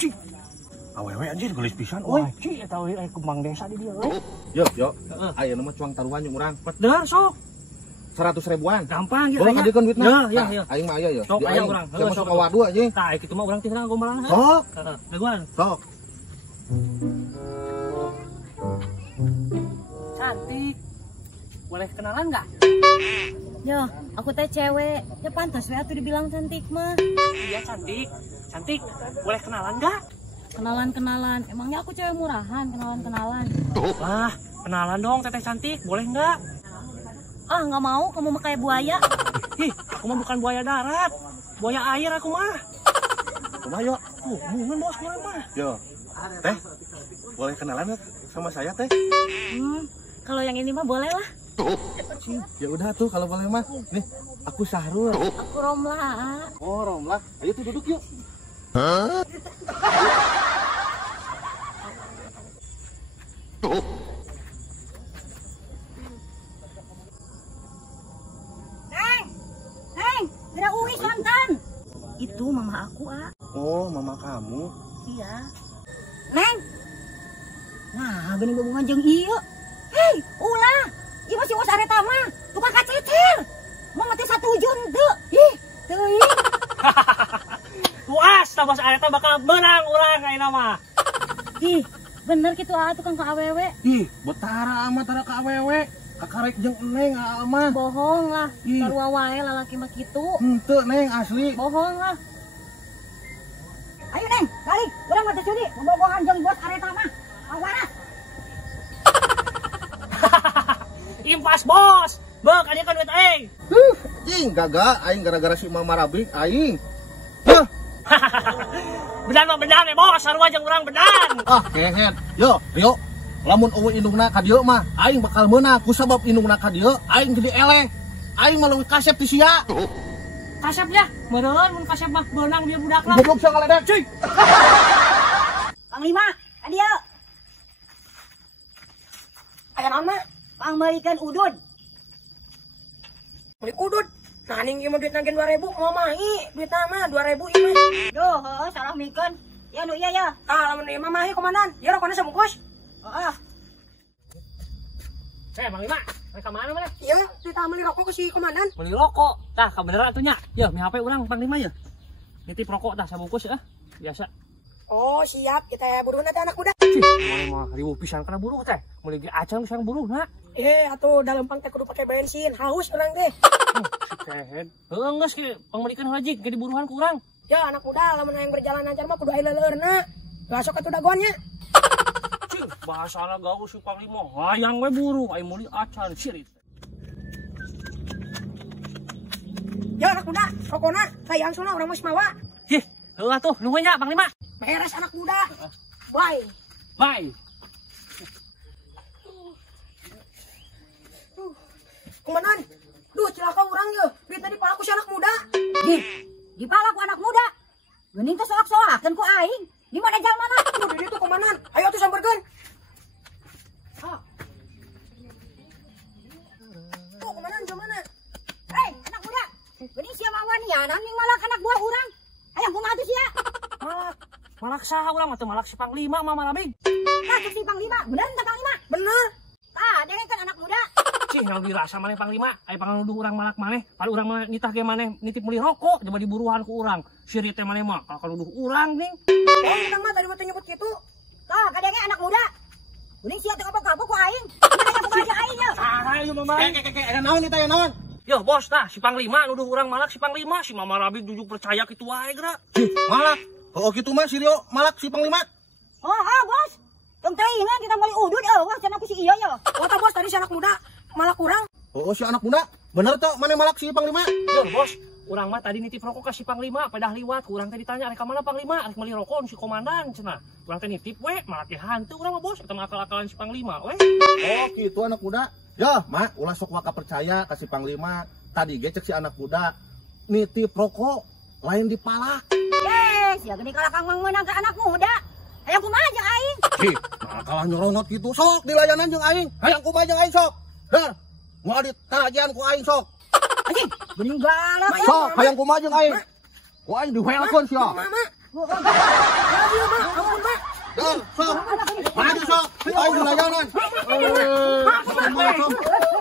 Cing. Awewe anjir gelis pisan. Woi, cing eta we kembang desa di dia euy. Yo. Aya nama cuang taruhan jeung urang. Bener sok. 100 ribuan. Gampang Boleh kadikeun duitna. Ya. Aing mah aya ya. Sok aya urang. Heeh, sok ka wadu anjing. Tah kitu mah urang teh gombalan. Sok. Heeh, daguan. Sok. Cantik. Boleh kenalan enggak? Yo, aku teh cewek. Ya pantas we atuh dibilang cantik mah. Iya cantik. Cantik. Boleh kenalan enggak? Kenalan. Emangnya aku cewek murahan, kenalan. Wah, kenalan dong teteh cantik. Boleh enggak? Ah, nggak mau, kamu mah kayak buaya. Ih, aku mah bukan buaya darat. Buaya air aku mah. Kumaha yo? Bungan bos kurang mah. Yo. Teh. Boleh kenalan sama saya teh? Kalau yang ini mah boleh lah. Ya udah tuh kalau boleh mah. Nih, aku Sahrul. Aku Romla. Oh, Romlah. Ayo tuh duduk yuk. Neng, gerak uwi santan. Itu mama aku, ah. Oh, mama kamu. Iya. Neng. Nah, geuning hubungan jeung ieu. Hei, ulah. Ieu masih us areta mah. Tukang kacecer. Mau mati satuju henteu. Ih, teuing. Puas, tabas ayatnya bakal menang urang ayeuna mah. Ih, bener gitu ah tukang ka awewe. Ih, betara amat tara ka awewe. Kakarek jeung Neng mah. Bohong lah. Ih. Sarua wae lalaki mah kitu. Henteu Neng asli. Bohong lah. Ayo Neng, balik. Urang mah teh cudi. Bobogohan jeung bos areta mah. Awaras. Impas bos. Beuk adi kan duit aing. Cing, gaga aing gara-gara si Mama Rabik aing. Hah. Bedan ya bos, sarua jeung urang bedan. Ah, kehet. Yo, Rio. Lamun eueuh indungna ka dieu mah aing bakal meunang kusabab indungna ka dieu aing jadi eleh. Aing mah leuwih kasep ti sia. Kasep ya, meureun mun kasep mah beunang biar budak lah. Goblok sia ngaledek, cing. Panglima, adieu. Aya naon mah? Pangmalikeun udud. Beli udud. Nah, ning ieu mah duit nagen 2000, mamahi. Duitna mah 2000 ieu mah. Duh, heuh salah mikeun. Ya nu iya ya. Tah lamun ieu mah mahi komandan. Ieu rokona sabungkus. Heeh. Panglima, mereka mana mana? Iya, kita beli rokok ke si komandan. Beli rokok. Tah, kebeneran atunya. Ya, mi HP urang Panglima ya. Nitip rokok tah sabungkus ya. Biasa. Oh, siap. Kita buru nanti anak muda. Mah ribu pisan kana buruh teh. Meuli acang sareng buruh na. Atuh dalam pang teh kudu pakai bensin. Haus orang teh. Kehen. Heuh geus ki pangmelikeun hajik ge diburuhan ku urang. Ya, anak muda lamun yang berjalan lancar mah kudu aya leuleurna. Gasok atuh dagonnya. Cing, bahasana gaul si Panglima. Hayang we buruh, aya meuli acan sirit. Ya, anak muda, rokona sayang suna orang mah mawa. Hih, heuh atuh nuhun nya Panglima. Beres anak muda. Bye. Bye. Komandan, duh cilaka urang ye. Duitna dipalaku si anak muda. Dipalaku anak muda. Geuning teh soak-soakeun ku aing. Di mana jalmana? Tuh di ditu komandan. Ayo atuh samperkeun. Tuh komandan gimana? Hei, anak muda. Geuning sia mawan ya, ning malak anak buah urang. Hayang kumaha tuh sia? Malak saha urang mah teu malak si Panglima mah malabing. Tah cek si Panglima, bener teh Panglima? Bener. Tah, dia kan anak muda. Cih, yang dirasa maneh Panglima, aya panganuduh urang malak maneh, padu urang mah nitah ge maneh nitip meuli rokok, coba diburuhan ku urang. Sirit teh maneh mah kalau nuduh urang ning. Oh, kita mah tadi waktu nyebut gitu. Tah, kadenge anak muda. Geuning sia teh kapok-kapok ku aing. Aya kumaha aing ya? Ayo mama. Ada naon eta ya naon? Yo bos tah, si Panglima nuduh urang malak si Panglima, si Mama Rabi jujuk percaya kitu wae geura. Malak. Oh gitu mah si Rio malak si Panglima. Oh, bos. Tong teh ingat kita meuli udud wah cenah ku si ieu ya. Oh, tah bos tadi si anak muda malah kurang. Oh si anak muda. Bener tuh mana malak si Panglima? Yo bos, urang mah tadi nitip rokok ka si Panglima, padah liwat, urang teh ditanya arek ka mana Panglima, arek meuli rokok si komandan cenah. Urang teh nitip we, malah teh hanteu urang mah bos, eta mah akal-akalan si Panglima we. Oh gitu anak muda. Ya mak ulah sok waka percaya ka si Panglima. Tadi ge cek si anak muda nitip rokok lain dipalak. Sia geuning kalakang mang meunang ka anak muda. Hayang kumaha jeung aing? Cih, nah kalah nyorongot gitu sok dilayanan jeung aing. Hayang kumaha jeung aing sok. Dah, mau ditarajian ku aing sok. Anjing, geuning galak. Sok, hayang kumaha jeung aing. Ku aing dihelkeun sia. Mama. ieu mah, ampun mah. Sok. Maju sok. Ayo juragan. Maaf, Mak.